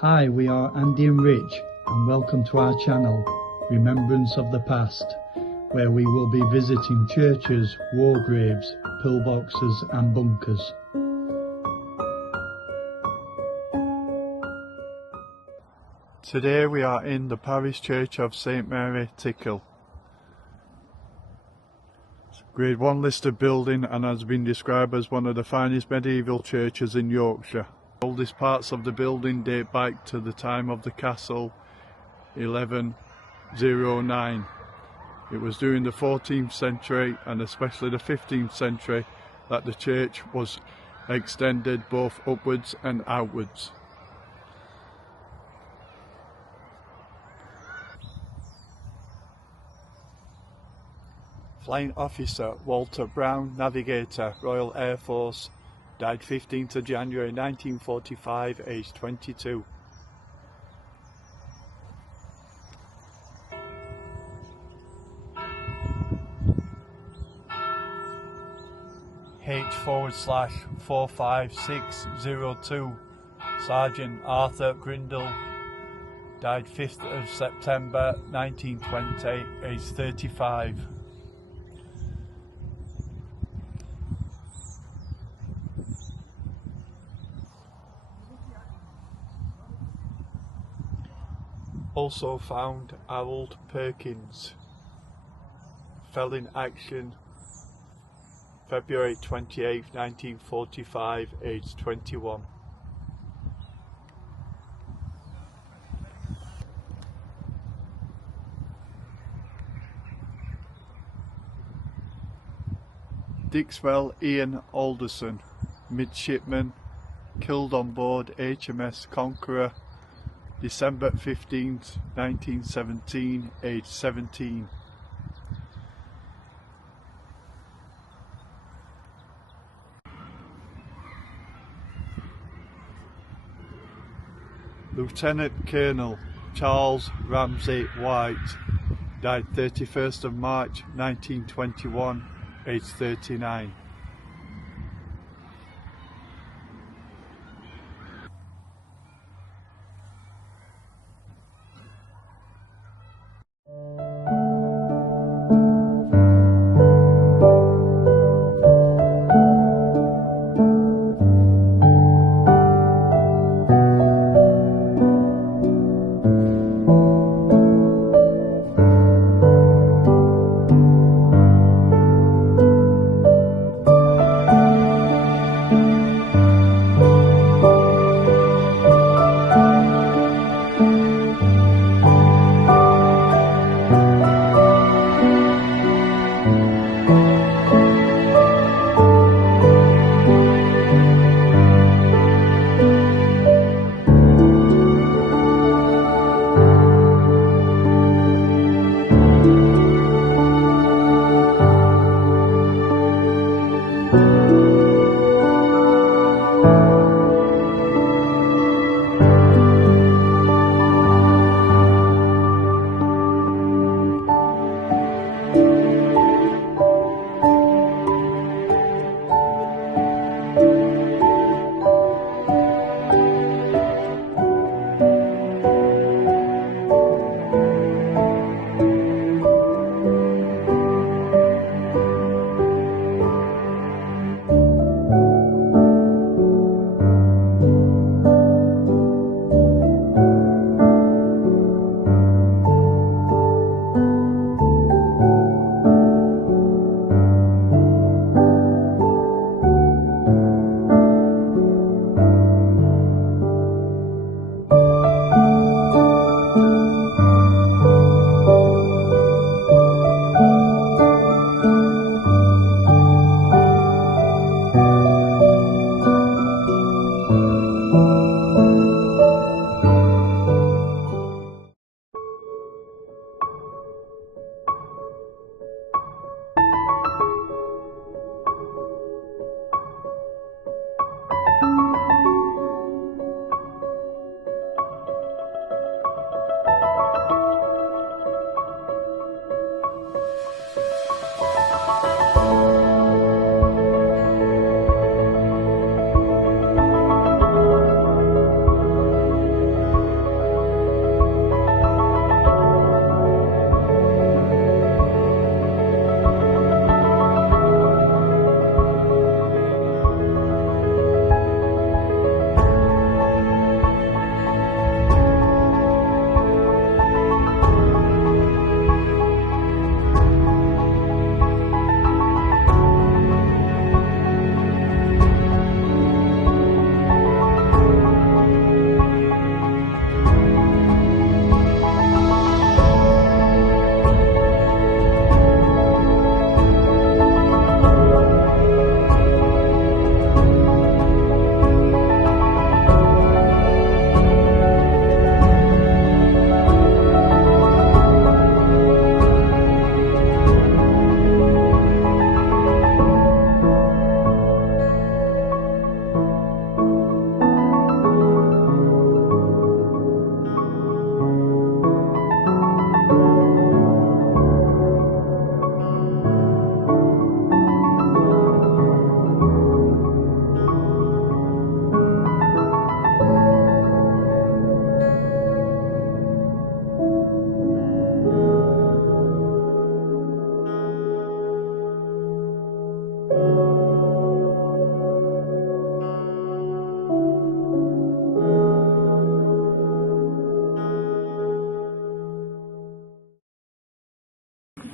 Hi, we are Andy and Rich, and welcome to our channel, Remembrance of the Past, where we will be visiting churches, war graves, pillboxes and bunkers. Today we are in the parish church of St Mary, TICKHILL. Grade 1 listed building and has been described as one of the finest medieval churches in Yorkshire. The oldest parts of the building date back to the time of the castle, 1109. It was during the 14th century and especially the 15th century that the church was extended both upwards and outwards. Flying Officer Walter Brown, Navigator, Royal Air Force, died 15th of January 1945, aged 22. H/45602, Sergeant Arthur Grindle, died 5th of September 1920, aged 35. Also found Harold Perkins, fell in action February 28, 1945, aged 21. DIXWELL Ian Alderson, midshipman, killed on board HMS Conqueror, December 15th, 1917, aged 17. Lieutenant Colonel Charles Ramsay White, died 31st of March 1921, aged 39.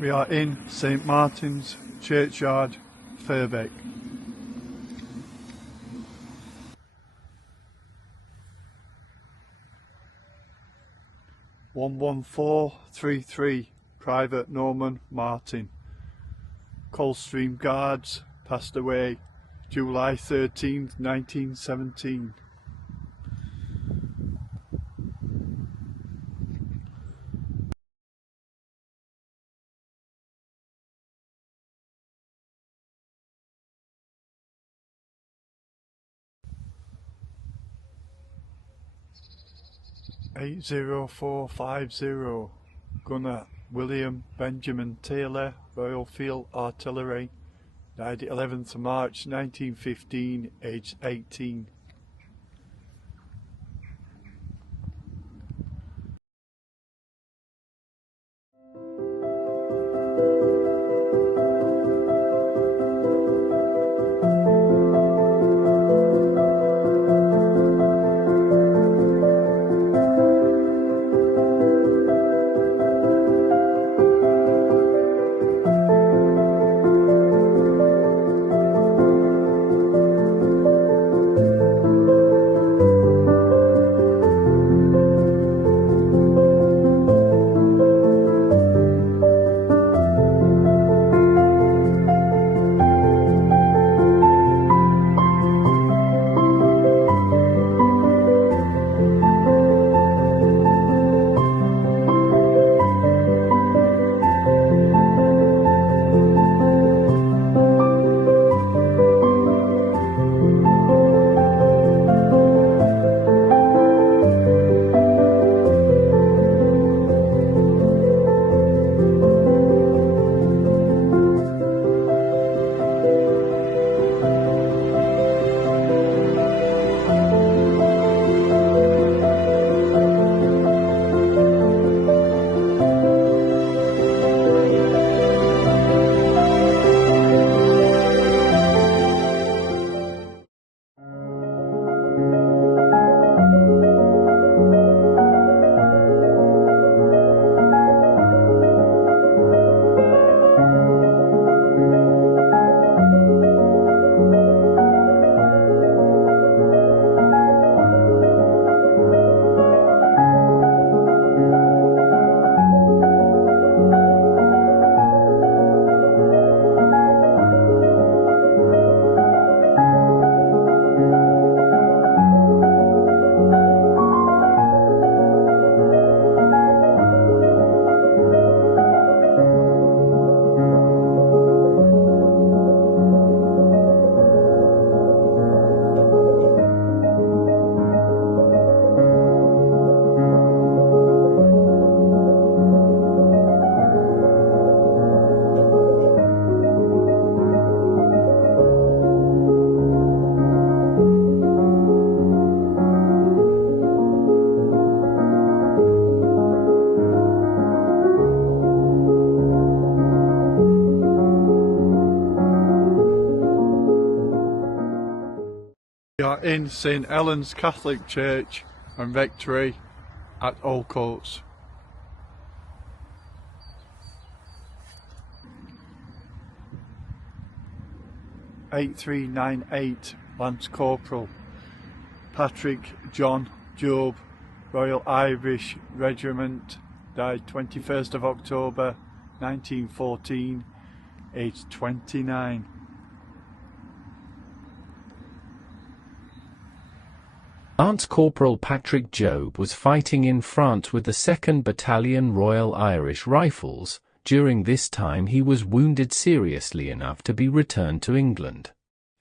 We are in St Martin's Churchyard, FIRBECK. (11433) Private Norman Martin. Coldstream Guards, passed away July 13th, 1917. (80450) Gunner William Benjamin Taylor, Royal Field Artillery, died 11th March 1915, aged 18. We are in St Helen's Catholic Church and Rectory at OLDCOTES. (8398) Lance Corporal Patrick John Jobe, Royal Irish Regiment, died 21st of October 1914, aged 29. Lance Corporal Patrick Jobe was fighting in France with the 2nd Battalion Royal Irish Rifles. During this time he was wounded seriously enough to be returned to England.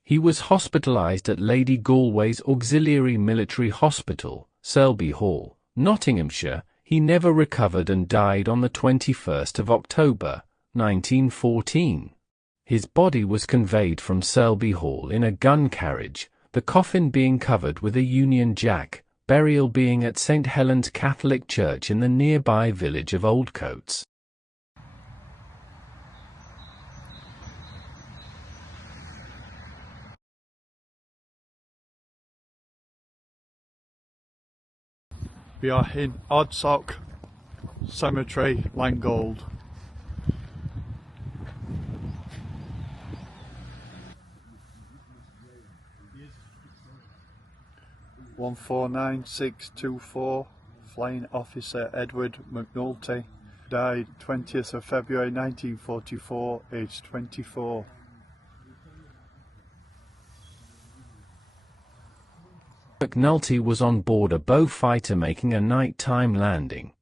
He was hospitalised at Lady Galway's Auxiliary Military Hospital, Selby Hall, Nottinghamshire. He never recovered and died on the 21st of October, 1914. His body was conveyed from Selby Hall in a gun carriage, the coffin being covered with a Union Jack, burial being at St Helen's Catholic Church in the nearby village of OLDCOTES. We are in HODSOCK Cemetery, LANGOLD. 149624, Flying Officer Edwin McNulty, died 20th of February 1944, aged 24. McNulty was on board a Bow fighter making a nighttime landing.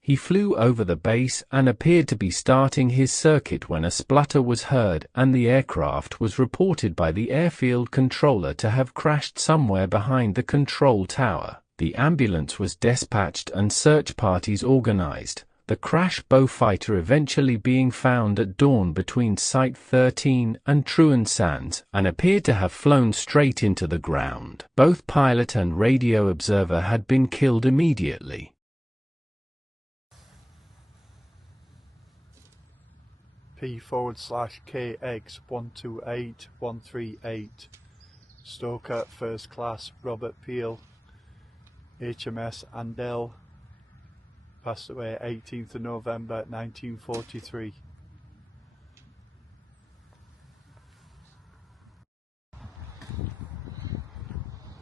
He flew over the base and appeared to be starting his circuit when a splutter was heard, and the aircraft was reported by the airfield controller to have crashed somewhere behind the control tower. The ambulance was dispatched and search parties organized, the crashed Bow fighter eventually being found at dawn between Site 13 and Truan Sands, and appeared to have flown straight into the ground. Both pilot and radio observer had been killed immediately. P/KX128138, Stoker First Class Robert Peel, HMS Andell, passed away 18th of November 1943.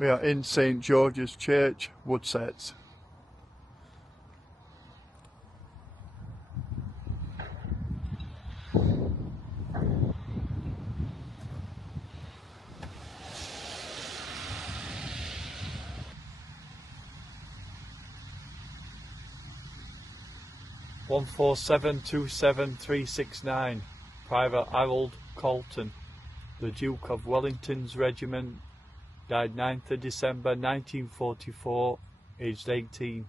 We are in St George's Church, Woodsetts. (14727-369), Private Harold Colton, the Duke of Wellington's Regiment, died 9th of December 1944, aged 18.